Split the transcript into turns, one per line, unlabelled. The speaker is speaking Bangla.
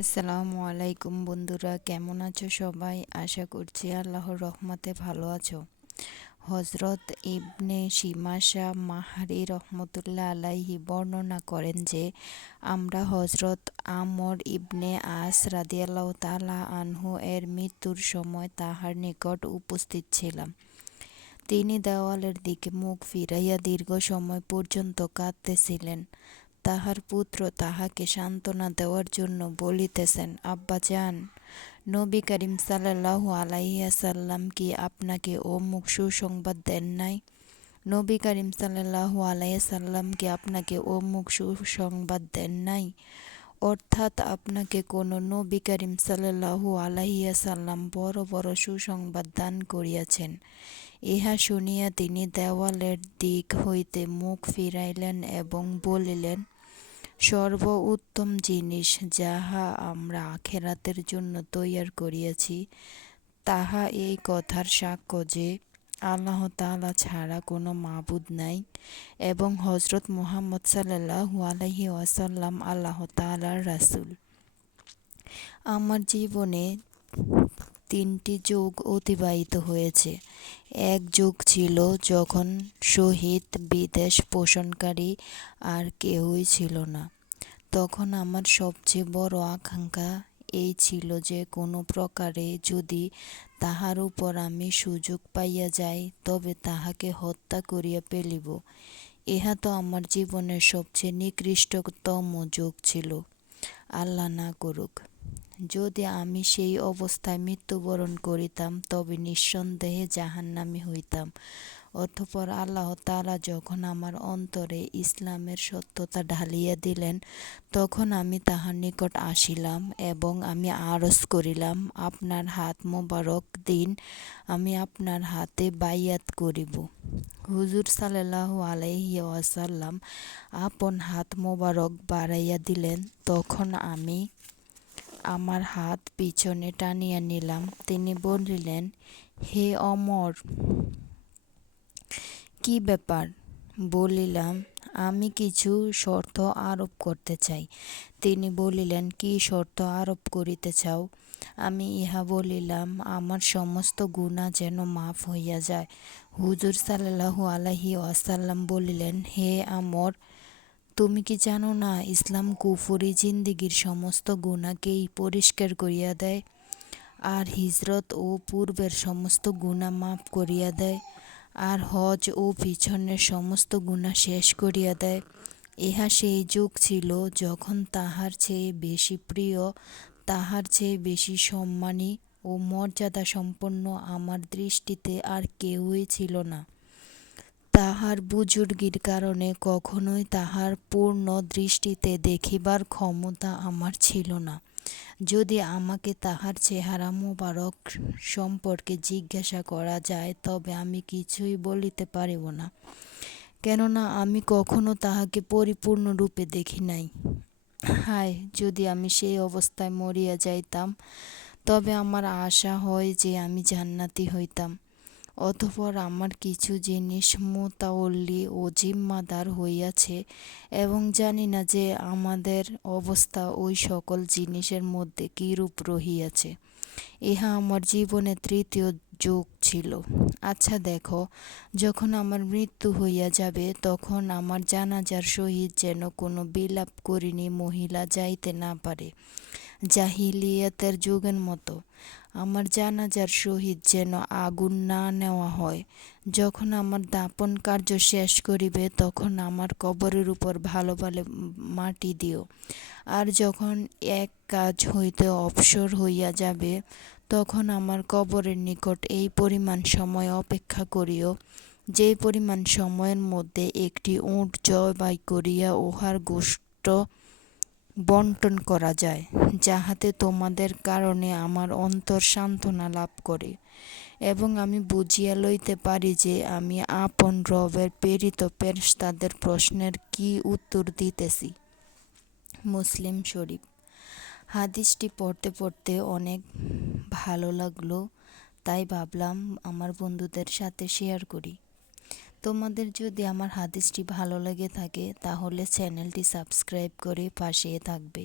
আসসালামু আলাইকুম বন্ধুরা, কেমন আছো সবাই? আশা করছি আল্লাহর রহমতে ভালো আছো। হজরত ইবনে সীমাশা মাহারি রহমতুল্লাহ আলাইহি বর্ণনা করেন যে, আমরা হজরত আমর ইবনে আস রাদিয়াল্লাহ তালা আনহু এর মৃত্যুর সময় তাহার নিকট উপস্থিত ছিলাম। তিনি দেওয়ালের দিকে মুখ ফিরাইয়া দীর্ঘ সময় পর্যন্ত কাঁদতেছিলেন। তাহার পুত্র তাহাকে সান্ত্বনা দেওয়ার জন্য বলিতেছেন, আব্বা যান, নবী করিম সাল্লাহু আলাইসাল্লাম কি আপনাকে মুখ সুসংবাদ দেন নাই? নবী করিম সাল্লাহু আলাইসাল্লাম কি আপনাকে মুখ সুসংবাদ দেন নাই? অর্থাৎ আপনাকে কোনো নবী করিম সাল্লাহু আলাইসাল্লাম বড় বড় সুসংবাদ দান করিয়াছেন। ইহা শুনিয়া তিনি দেওয়ালের দিক হইতে মুখ ফিরাইলেন এবং বলিলেন সর্ব উত্তম জিনিস যাহা আমরা আখেরাতের জন্য তৈয়ার করিয়াছি, তাহা এই কথার সাক্ষ্য যে আল্লাহ তালা ছাড়া কোনো মাবুদ নাই এবং হজরত মোহাম্মদ সাল্লাহু আলহি ওয়াসাল্লাম আল্লাহ তালার রাসুল। আমার জীবনে তিনটি যুগ অতিবাহিত হয়েছে। এক যুগ ছিল যখন শহীদ বিদেশ পোষণকারী আর কেউই ছিল না। তখন আমার সবচেয়ে বড় আকাঙ্ক্ষা এই ছিল যে কোনো প্রকারে যদি তাহার উপর আমি সুযোগ পাইয়া যাই, তবে তাহাকে হত্যা করিয়া ফেলিব। ইহা তো আমার জীবনের সবচেয়ে নিকৃষ্টতম যোগ ছিল। আল্লাহ না করুক। যদি আমি সেই অবস্থায় মৃত্যুবরণ করিতাম, তবে নিঃসন্দেহে জাহান্নামি হইতাম। অতঃপর আল্লাহ তালা যখন আমার অন্তরে ইসলামের সত্যতা ঢালিয়া দিলেন, তখন আমি তাহার নিকট আসিলাম এবং আমি আরজ করিলাম, আপনার হাত মোবারক দিন, আমি আপনার হাতে বাইয়াত করিব। হুজুর সাল্লাহ আলাইহি ওয়াসাল্লাম আপন হাত মোবারক বাড়াইয়া দিলেন, তখন আমি আমার হাত পিছনে টানিয়া নিলাম। তিনি বলিলেন, হে অমর কি ব্যাপার? বলিলাম, আমি কিছু শর্ত আরোপ করতে চাই। তিনি বলিলেন, কি শর্ত আরোপ করিতে চাও? আমি ইহা বলিলাম, আমার সমস্ত গুণা যেন মাফ হইয়া যায়। হুজুর সাল্লাহু আলাহি আসাল্লাম বলিলেন, হে আমর, তুমি কি জানো না ইসলাম কুফুরি জিন্দিগির সমস্ত গুণাকেই পরিষ্কার করিয়া দেয়? আর হিজরত ও পূর্বের সমস্ত গুণা মাফ করিয়া দেয়? আর হজ ও পিছনের সমস্ত গুণা শেষ করিয়া দেয়। ইহা সেই যুগ ছিল যখন তাহার চেয়ে বেশি প্রিয়, তাহার চেয়ে বেশি সম্মানী ও মর্যাদা সম্পন্ন আমার দৃষ্টিতে আর কেউই ছিল না। তাহার বুজুর্গির কারণে কখনোই তাহার পূর্ণ দৃষ্টিতে দেখিবার ক্ষমতা আমার ছিল না। যদি আমাকে তাহার চেহারা মোবারক সম্পর্কে জিজ্ঞাসা করা যায়, তবে আমি কিছুই বলিতে পারিব না। কেননা আমি কখনো তাহাকে পরিপূর্ণরূপে দেখি নাই। হায়, যদি আমি সেই অবস্থায় মরিয়া যাইতাম, তবে আমার আশা হয় যে আমি জান্নাতি হইতাম। অতঃপর আমার কিছু জিনিস মোতাওল্লি ও জিম্মাদার হইয়াছে এবং জানি না যে আমাদের অবস্থা ওই সকল জিনিসের মধ্যে কীরূপ রহিয়াছে। ইহা আমার জীবনের তৃতীয় যুগ ছিল। আচ্ছা দেখো, যখন আমার মৃত্যু হইয়া যাবে, তখন আমার জানাজার সহিত যেন কোনো বিলাপ করিনি মহিলা যাইতে না পারে, জাহিলিয়াতের যুগের মতো। আমার জানাজার সহিত যেন আগুন না নেওয়া হয়। যখন আমার দাপন কার্য শেষ করিবে, তখন আমার কবরের উপর ভালো ভালো মাটি দিও। আর যখন এক কাজ হইতে অবসর হইয়া যাবে, তখন আমার কবরের নিকট এই পরিমাণ সময় অপেক্ষা করিও, যে পরিমাণ সময়ের মধ্যে একটি উঁট জবাই করিয়া উহার গোষ্ঠ বন্টন করা যায়, যাহাতে তোমাদের কারণে আমার অন্তর সান্ত্বনা লাভ করে। এবং আমি বুঝিয়া লইতে পারি যে আমি আপন রবের প্রেরিত তাদের প্রশ্নের কি উত্তর দিতেছি। মুসলিম শরীফ, হাদিসটি পড়তে পড়তে অনেক ভালো লাগল, তাই ভাবলাম আমার বন্ধুদের সাথে শেয়ার করি। তোমাদের যদি আমার হাদিসটি ভালো লেগে থাকে তাহলে চ্যানেলটি সাবস্ক্রাইব করে পাশে থাকবে।